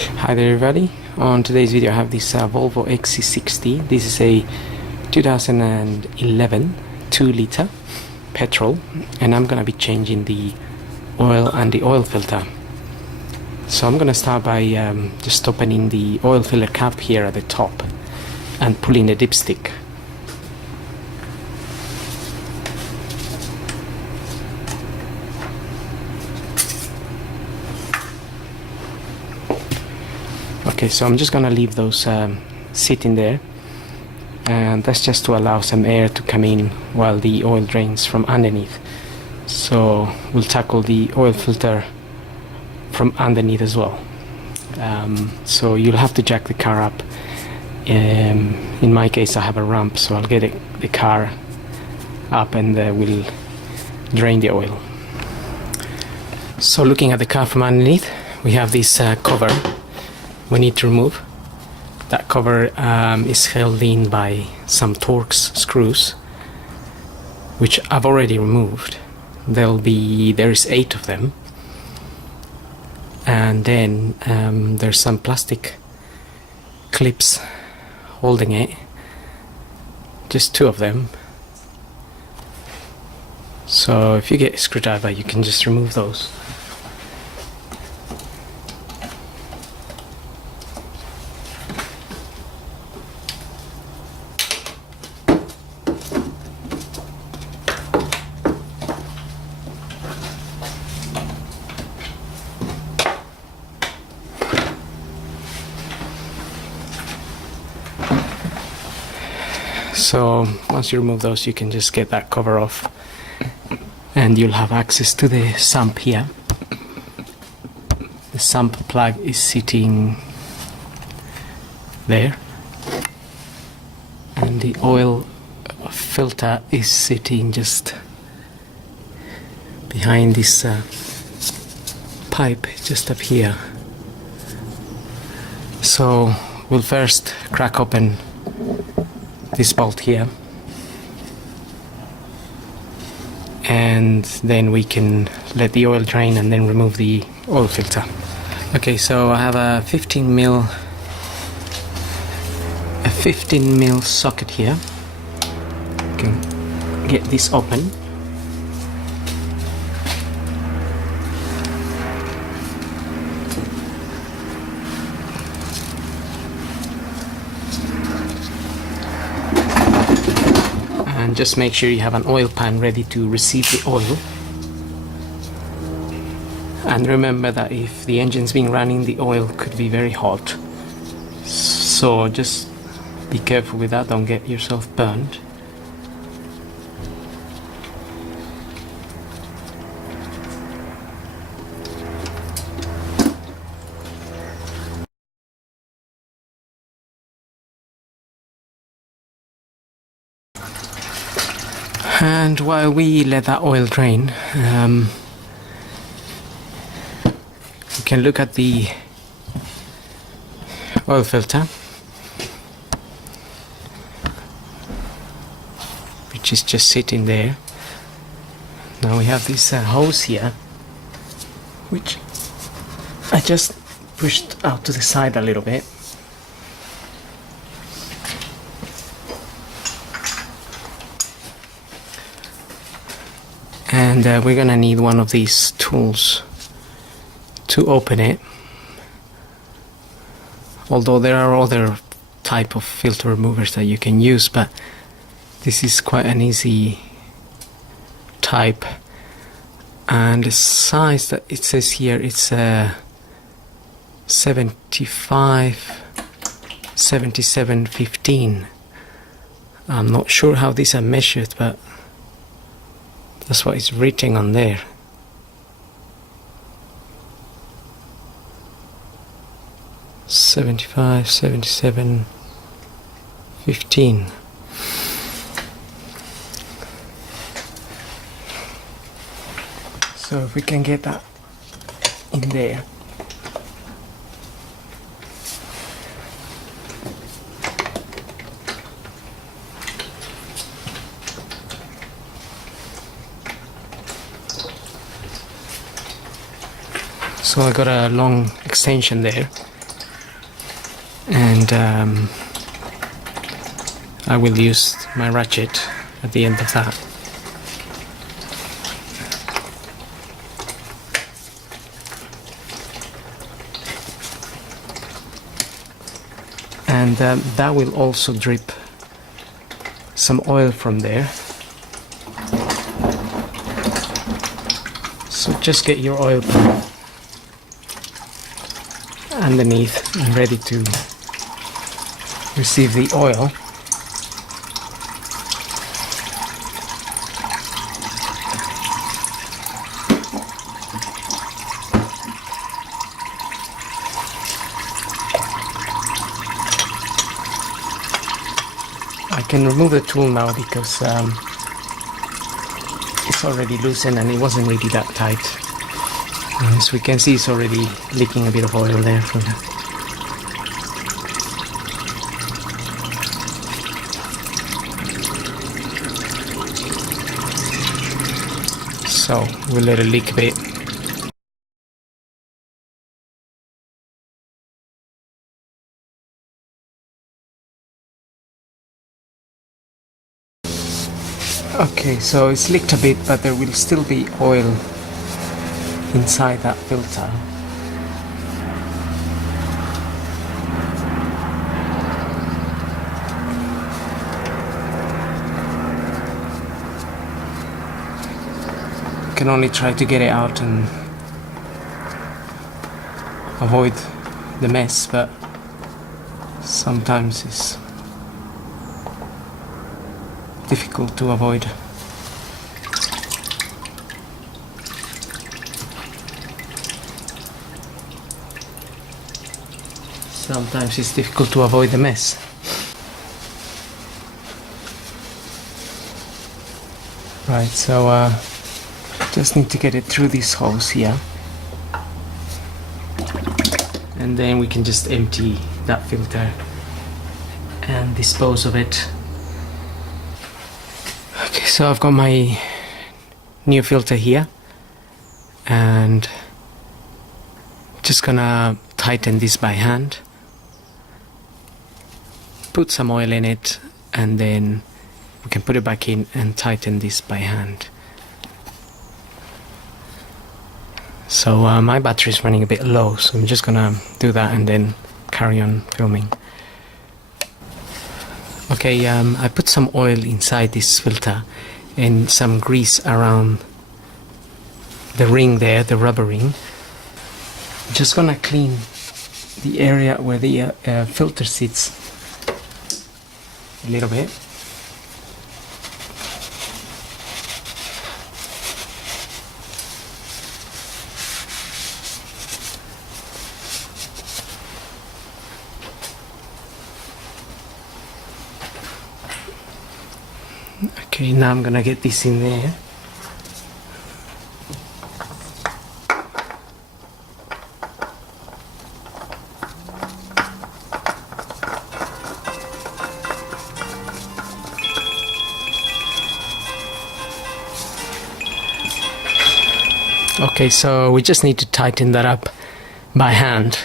Hi there everybody. On today's video I have this Volvo XC60. This is a 2011 2-liter petrol, and I'm gonna be changing the oil and the oil filter. So I'm gonna start by just opening the oil filter cap here at the top and pulling the dipstick. Okay, so I'm just gonna leave those sitting there, and that's just to allow some air to come in while the oil drains from underneath. So we'll tackle the oil filter from underneath as well. So you'll have to jack the car up. In my case I have a ramp, so I'll get the car up and we'll drain the oil. So looking at the car from underneath, we have this cover we need to remove. That cover is held in by some Torx screws, which I've already removed. There's 8 of them, and then there's some plastic clips holding it, just 2 of them. So if you get a screwdriver you can just remove those. So once you remove those, you can just get that cover off and you'll have access to the sump here. The sump plug is sitting there, and the oil filter is sitting just behind this pipe just up here. So we'll first crack open this bolt here, and then we can let the oil drain and then remove the oil filter. Okay, so I have a 15 mil socket here. You can get this open. And just make sure you have an oil pan ready to receive the oil. And remember that if the engine's been running, the oil could be very hot. So just be careful with that, don't get yourself burned. And while we let that oil drain, you can look at the oil filter, which is just sitting there. Now we have this hose here, which I just pushed out to the side a little bit. And we're gonna need one of these tools to open it. Although there are other type of filter removers that you can use, but this is quite an easy type. And the size that it says here, it's 77/15. I'm not sure how these are measured, but that's what it's written on there. "75, 77, 15. So if we can get that in there. So I got a long extension there, and I will use my ratchet at the end of that. And that will also drip some oil from there. So just get your oil pan underneath and ready to receive the oil. I can remove the tool now because it's already loosened and it wasn't really that tight. As we can see, it's already leaking a bit of oil there from the... So we'll let it leak a bit. Okay, so it's leaked a bit, but there will still be oil inside that filter. You can only try to get it out and avoid the mess, but sometimes it's difficult to avoid. Sometimes it's difficult to avoid the mess. Right, so just need to get it through this hose here, and then we can just empty that filter and dispose of it. Okay, so I've got my new filter here, and just gonna tighten this by hand, put some oil in it, and then we can put it back in and tighten this by hand. So my battery is running a bit low, so I'm just gonna do that and then carry on filming. Okay, I put some oil inside this filter and some grease around the ring there, the rubber ring. Just gonna clean the area where the filter sits a little bit. Okay, now I'm gonna get this in there. Okay, so we just need to tighten that up by hand,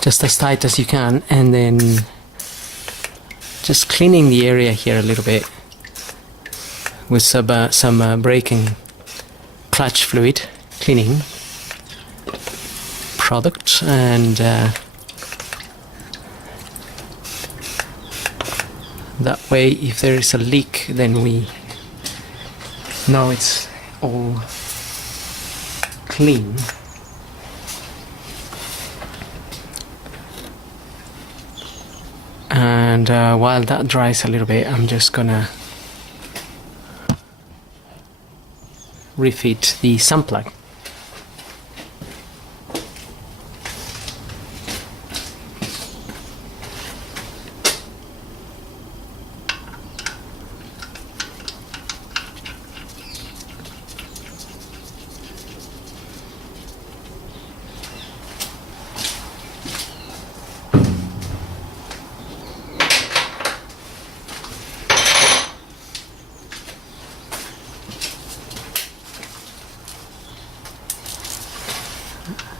just as tight as you can, and then just cleaning the area here a little bit with some brake and clutch fluid cleaning product, and that way if there is a leak then we know it's all clean. And while that dries a little bit, I'm just gonna refit the sun plug.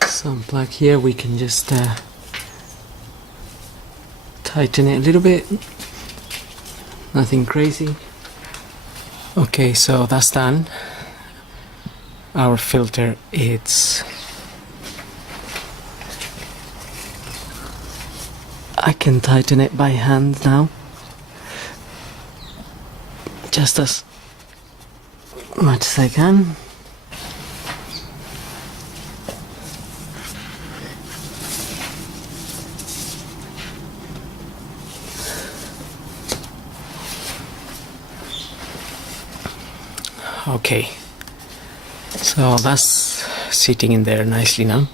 Some plug here, we can just tighten it a little bit. Nothing crazy. Okay, so that's done. Our filter, I can tighten it by hand now, just as much as I can. Okay, so that's sitting in there nicely now.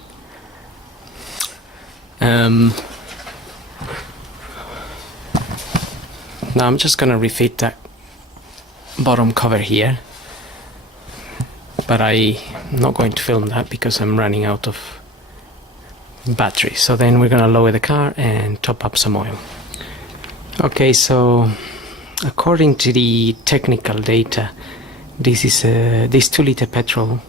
Now I'm just gonna refit that bottom cover here, but I'm not going to film that because I'm running out of battery. So then we're gonna lower the car and top up some oil. Okay, so according to the technical data, this 2-liter petrol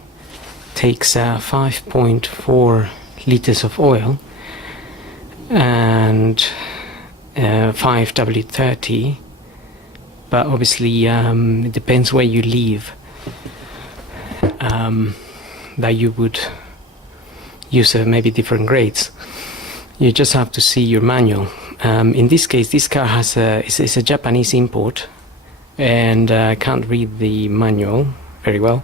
takes 5.4 liters of oil and 5 W30, but obviously it depends where you live, that you would use maybe different grades. You just have to see your manual. In this case, this car has it's a Japanese import, and I can't read the manual very well,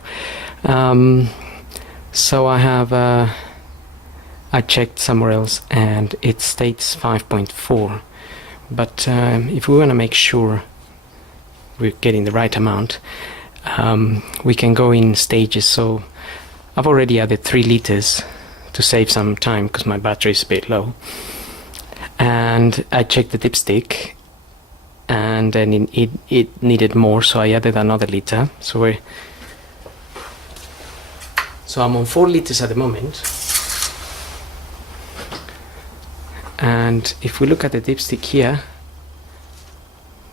so I checked somewhere else and it states 5.4, but if we want to make sure we're getting the right amount, we can go in stages. So I've already added 3 liters to save some time because my battery is a bit low, and I checked the dipstick, and then it needed more, so I added another liter. So I'm on 4 liters at the moment, and if we look at the dipstick here,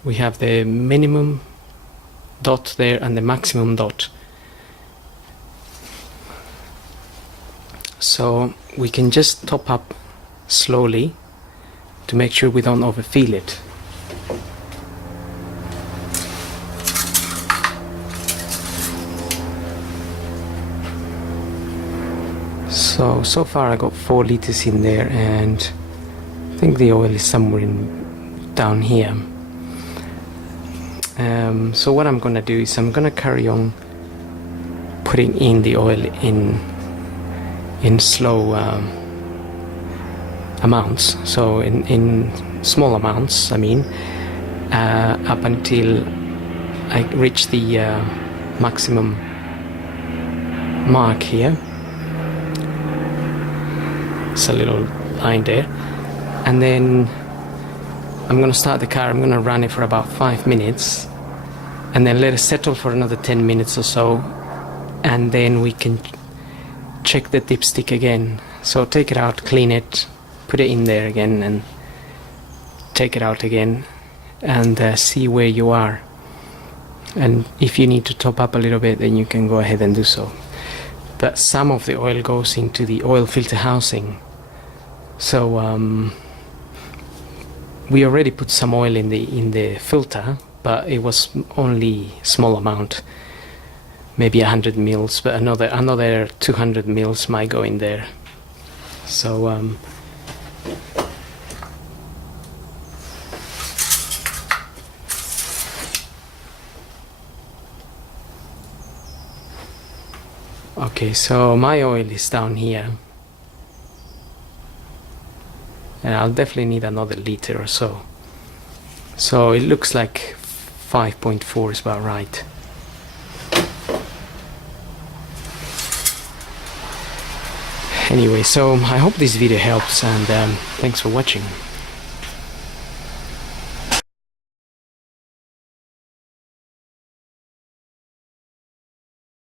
we have the minimum dot there and the maximum dot, so we can just top up slowly to make sure we don't overfill it. So far I got 4 liters in there, and I think the oil is somewhere down here. So what I'm gonna do is I'm gonna carry on putting in the oil in slow amounts, so in small amounts, I mean, up until I reach the maximum mark here. It's a little line there, and then I'm gonna start the car. I'm gonna run it for about 5 minutes and then let it settle for another 10 minutes or so, and then we can check the dipstick again. So take it out, clean it, put it in there again, and take it out again, and see where you are. And if you need to top up a little bit, then you can go ahead and do so. But some of the oil goes into the oil filter housing, so we already put some oil in the filter, but it was only small amount, maybe 100 mils, but another 200 mils might go in there. So okay, so my oil is down here, and I'll definitely need another liter or so. So it looks like 5.4 is about right. Anyway, so I hope this video helps, and thanks for watching.